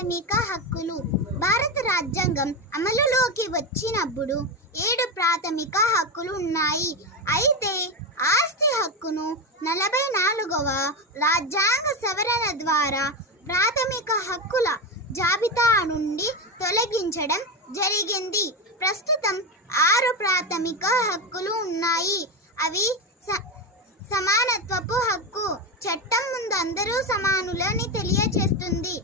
ప్రాథమిక హక్కులు. భారత రాజ్యాంగం అమలులోకి వచ్చినప్పుడు 7 ప్రాథమిక హక్కులు ఉన్నాయి. అయితే ఆస్తి హక్కును 44వ రాజ్యాంగ సవరణ ద్వారా ప్రాథమిక హక్కుల జాబితా నుండి తొలగించడం జరిగింది. ప్రస్తుతం 6 ప్రాథమిక హక్కులు ఉన్నాయి. అవి సమానత్వపు హక్కు, చట్టం ముందు అందరూ సమానులని తెలియచేస్తుంది.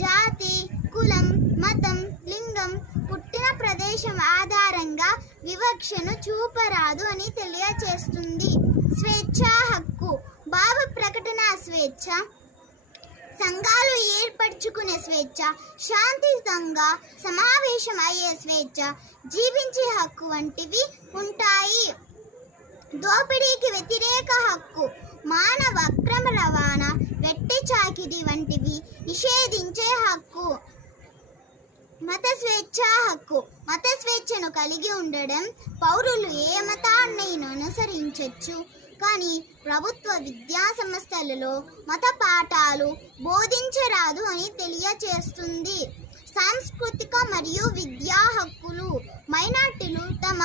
జాతి, కులం, మతం, లింగం, పుట్టిన ప్రదేశం ఆధారంగా వివక్షను చూపరాదు అని తెలియచేస్తుంది. స్వేచ్ఛా హక్కు, భావ ప్రకటన స్వేచ్ఛ, సంఘాలు ఏర్పరచుకునే స్వేచ్ఛ, శాంతియుతంగా సమావేశం అయ్యే స్వేచ్ఛ, జీవించే హక్కు వంటివి ఉంటాయి. దోపిడీకి వ్యతిరేక హక్కు, మానవ అక్రమ రవాణా, వెట్టి చాకిరీ వంటివి నిషేధించే హక్కు. మత స్వేచ్ఛా హక్కు, మత స్వేచ్ఛను కలిగి ఉండడం, పౌరులు ఏ మతాన్నైనా అనుసరించవచ్చు, కానీ ప్రభుత్వ విద్యా సంస్థలలో మత పాఠాలు బోధించరాదు అని తెలియచేస్తుంది. సాంస్కృతిక మరియు విద్యా హక్కులు, మైనార్టీలు తమ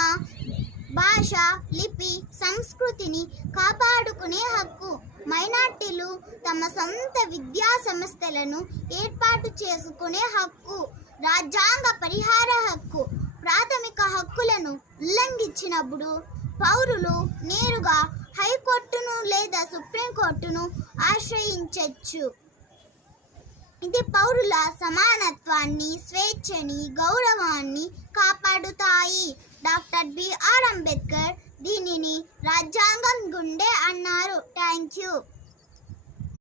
భాష, లిపి, సంస్కృతిని కాపాడుకునే హక్కు. మైనార్టీలు తమ సొంత విద్యా సంస్థలను ఏర్పాటు చేసుకునే హక్కు. రాజ్యాంగ పరిహార హక్కు, ప్రాథమిక హక్కులను ఉల్లంఘించినప్పుడు పౌరులు నేరుగా హైకోర్టును లేదా సుప్రీంకోర్టును ఆశ్రయించవచ్చు. ఇది పౌరుల సమానత్వాన్ని, స్వేచ్ఛని, గౌరవాన్ని కాపాడుతాయి. డాక్టర్ బిఆర్ అంబేద్కర్ దీనిని రాజ్యాంగం గుండె అన్నారు. Thank you.